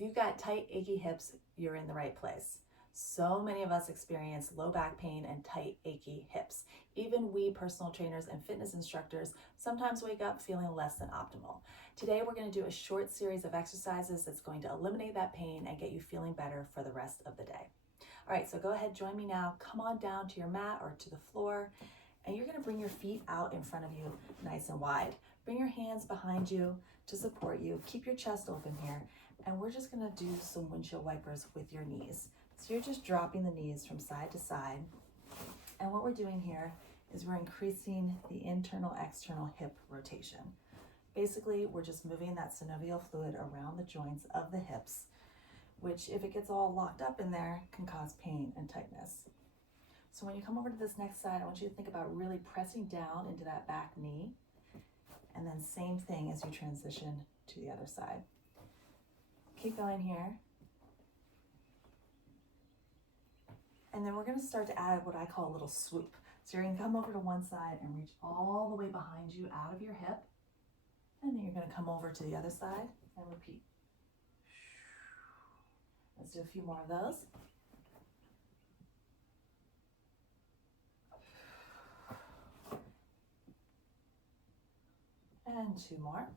If you've got tight, achy hips, you're in the right place. So many of us experience low back pain and tight, achy hips. Even we personal trainers and fitness instructors sometimes wake up feeling less than optimal. Today, we're going to do a short series of exercises that's going to eliminate that pain and get you feeling better for the rest of the day. All right, so go ahead, join me now. Come on down to your mat or to the floor, and you're going to bring your feet out in front of you nice and wide. Bring your hands behind you to support you. Keep your chest open here, and we're just going to do some windshield wipers with your knees. So you're just dropping the knees from side to side. And what we're doing here is we're increasing the internal-external hip rotation. Basically, we're just moving that synovial fluid around the joints of the hips, which if it gets all locked up in there can cause pain and tightness. So when you come over to this next side, I want you to think about really pressing down into that back knee, and then same thing as you transition to the other side. Keep going here. And then we're going to start to add what I call a little swoop. So you're going to come over to one side and reach all the way behind you out of your hip. And then you're going to come over to the other side and repeat. Let's do a few more of those. And two more.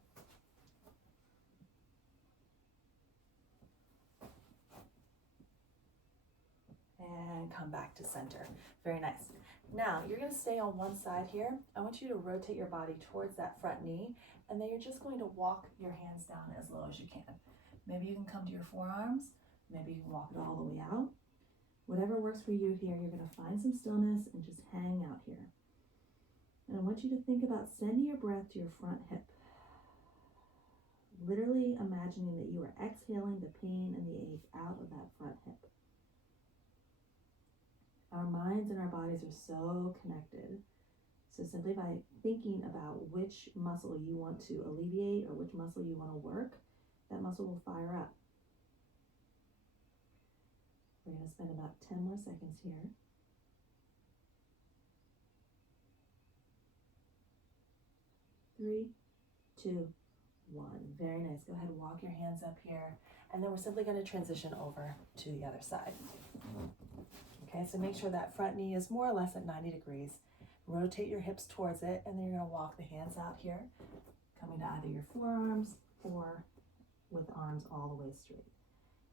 And come back to center. Very nice. Now, you're going to stay on one side here. I want you to rotate your body towards that front knee, and then you're just going to walk your hands down as low as you can. Maybe you can come to your forearms. Maybe you can walk it all the way out. Whatever works for you here, you're going to find some stillness and just hang out here. And I want you to think about sending your breath to your front hip. Literally imagining that you are exhaling the pain and the ache out of that front hip. Our minds and our bodies are so connected. So simply by thinking about which muscle you want to alleviate or which muscle you want to work, that muscle will fire up. We're going to spend about 10 more seconds here. Three, two, one. Very nice. Go ahead and walk your hands up here. And then we're simply going to transition over to the other side. Okay, so make sure that front knee is more or less at 90 degrees. Rotate your hips towards it, and then you're going to walk the hands out here, coming to either your forearms or with arms all the way straight.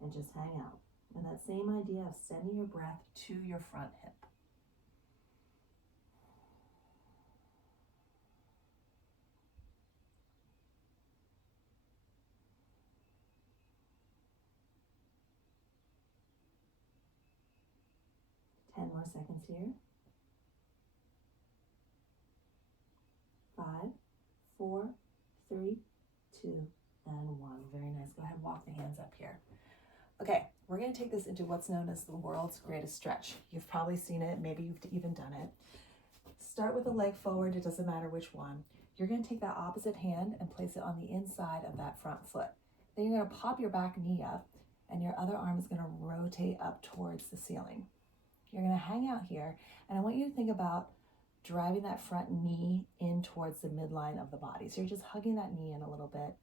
And just hang out. And that same idea of sending your breath to your front hip. More seconds here. 5, 4, 3, 2, and 1. Very nice. Go ahead and walk the hands up here. Okay, we're going to take this into what's known as the world's greatest stretch. You've probably seen it. Maybe you've even done it. Start with the leg forward. It doesn't matter which one. You're going to take that opposite hand and place it on the inside of that front foot. Then you're going to pop your back knee up, and your other arm is going to rotate up towards the ceiling. You're going to hang out here, and I want you to think about driving that front knee in towards the midline of the body. So you're just hugging that knee in a little bit,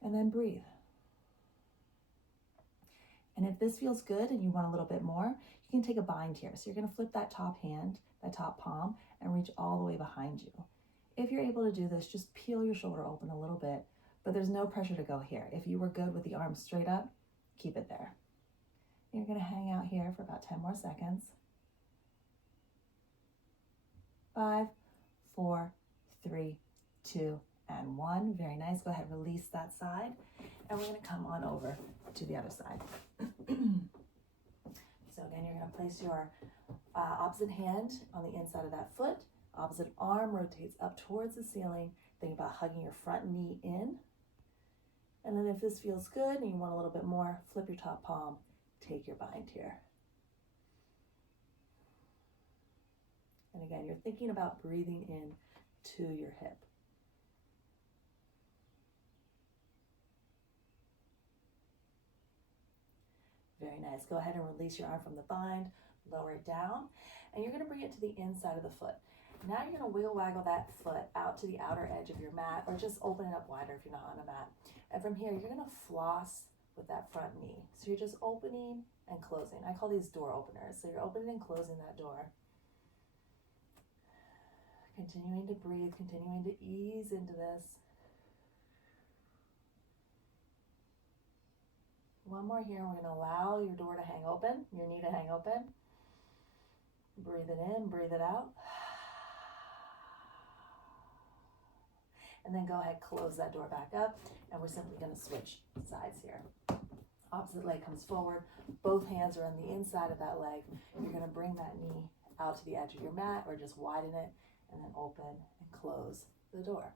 and then breathe. And if this feels good and you want a little bit more, you can take a bind here. So you're going to flip that top hand, that top palm, and reach all the way behind you. If you're able to do this, just peel your shoulder open a little bit, but there's no pressure to go here. If you were good with the arms straight up, keep it there. You're going to hang out here for about 10 more seconds. 5, 4, 3, 2, and 1. Very nice. Go ahead, release that side. And we're going to come on over to the other side. So again, you're going to place your opposite hand on the inside of that foot. Opposite arm rotates up towards the ceiling. Think about hugging your front knee in. And then if this feels good and you want a little bit more, flip your top palm. Take your bind here. And again, you're thinking about breathing in to your hip. Very nice. Go ahead and release your arm from the bind, lower it down, and you're going to bring it to the inside of the foot. Now you're going to wiggle waggle that foot out to the outer edge of your mat, or just open it up wider if you're not on a mat. And from here, you're going to floss with that front knee. So you're just opening and closing. I call these door openers. So you're opening and closing that door. Continuing to breathe, continuing to ease into this. One more here. We're going to allow your door to hang open, your knee to hang open. Breathe it in, breathe it out. And then go ahead, close that door back up. And we're simply going to switch sides here. Opposite leg comes forward. Both hands are on the inside of that leg. You're going to bring that knee out to the edge of your mat or just widen it and then open and close the door.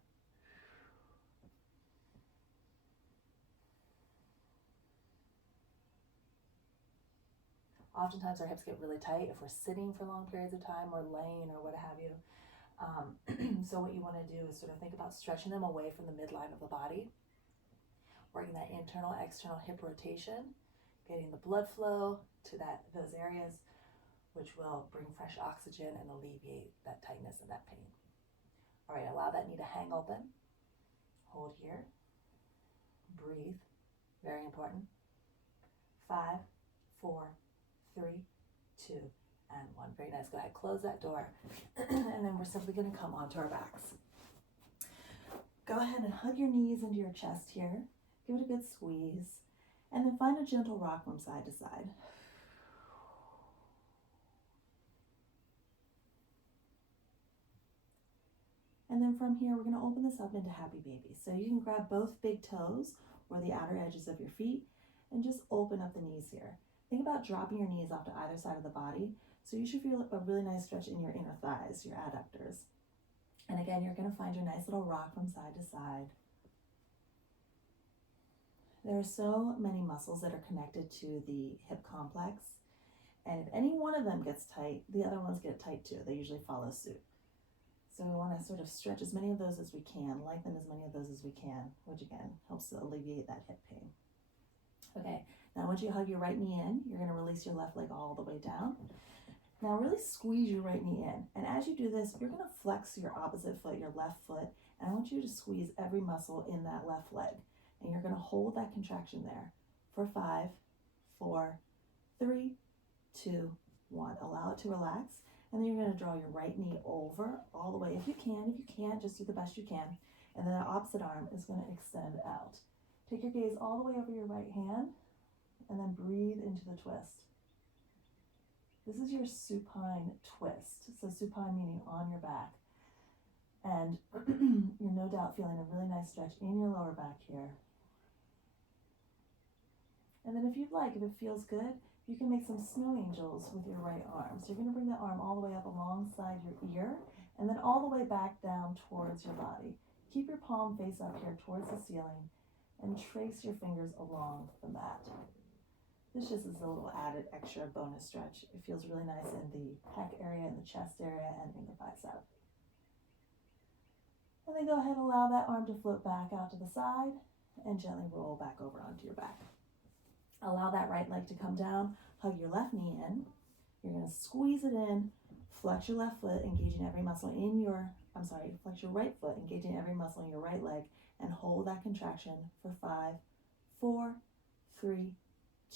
Oftentimes our hips get really tight if we're sitting for long periods of time or laying or what have you. So what you want to do is sort of think about stretching them away from the midline of the body, working that internal, external hip rotation, getting the blood flow to those areas, which will bring fresh oxygen and alleviate that tightness and that pain. All right, allow that knee to hang open. Hold here. Breathe. Very important. 5, 4, 3, 2, and 1. Very nice. Go ahead, close that door. And then we're simply going to come onto our backs. Go ahead and hug your knees into your chest here. Give it a good squeeze. And then find a gentle rock from side to side. And then from here, we're going to open this up into happy baby. So you can grab both big toes or the outer edges of your feet and just open up the knees here. Think about dropping your knees off to either side of the body. So you should feel a really nice stretch in your inner thighs, your adductors. And again, you're going to find your nice little rock from side to side. There are so many muscles that are connected to the hip complex. And if any one of them gets tight, the other ones get tight too. They usually follow suit. So we want to sort of stretch as many of those as we can, lengthen as many of those as we can, which again helps to alleviate that hip pain. Okay, now once you hug your right knee in, you're going to release your left leg all the way down. Now really squeeze your right knee in. And as you do this, you're going to flex your opposite foot, your left foot, and I want you to squeeze every muscle in that left leg. And you're going to hold that contraction there for 5, 4, 3, 2, 1. Allow it to relax. And then you're going to draw your right knee over all the way if you can. If you can't, just do the best you can. And then the opposite arm is going to extend out. Take your gaze all the way over your right hand and then breathe into the twist. This is your supine twist. So supine meaning on your back. And you're no doubt feeling a really nice stretch in your lower back here. And then if you'd like, if it feels good, you can make some snow angels with your right arm. So you're going to bring that arm all the way up alongside your ear and then all the way back down towards your body. Keep your palm face up here towards the ceiling and trace your fingers along the mat. This just is a little added extra bonus stretch. It feels really nice in the pec area, in the chest area, and in your bicep. And then go ahead and allow that arm to float back out to the side and gently roll back over onto your back. Allow that right leg to come down, hug your left knee in. You're going to squeeze it in, flex your left foot, engaging every muscle in your, flex your right foot, engaging every muscle in your right leg, and hold that contraction for 5, 4, 3,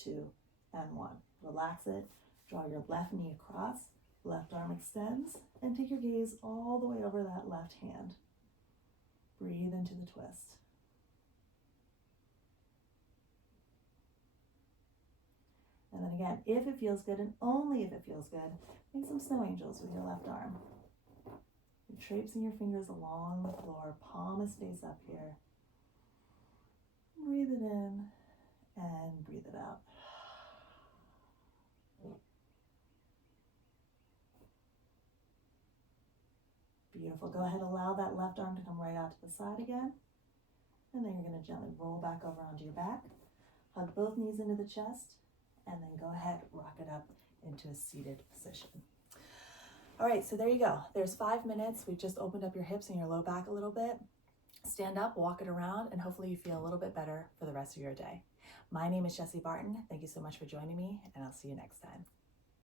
2, and 1. Relax it, draw your left knee across, left arm extends, and take your gaze all the way over that left hand. Breathe into the twist. And then again, if it feels good, and only if it feels good, make some snow angels with your left arm. You're traipsing your fingers along the floor, palm is face up here. Breathe it in and breathe it out. Beautiful. Go ahead, allow that left arm to come right out to the side again. And then you're going to gently roll back over onto your back. Hug both knees into the chest. And then go ahead, rock it up into a seated position. All right, so there you go. There's 5 minutes. We've just opened up your hips and your low back a little bit. Stand up, walk it around, and hopefully you feel a little bit better for the rest of your day. My name is Jessie Barton. Thank you so much for joining me, and I'll see you next time.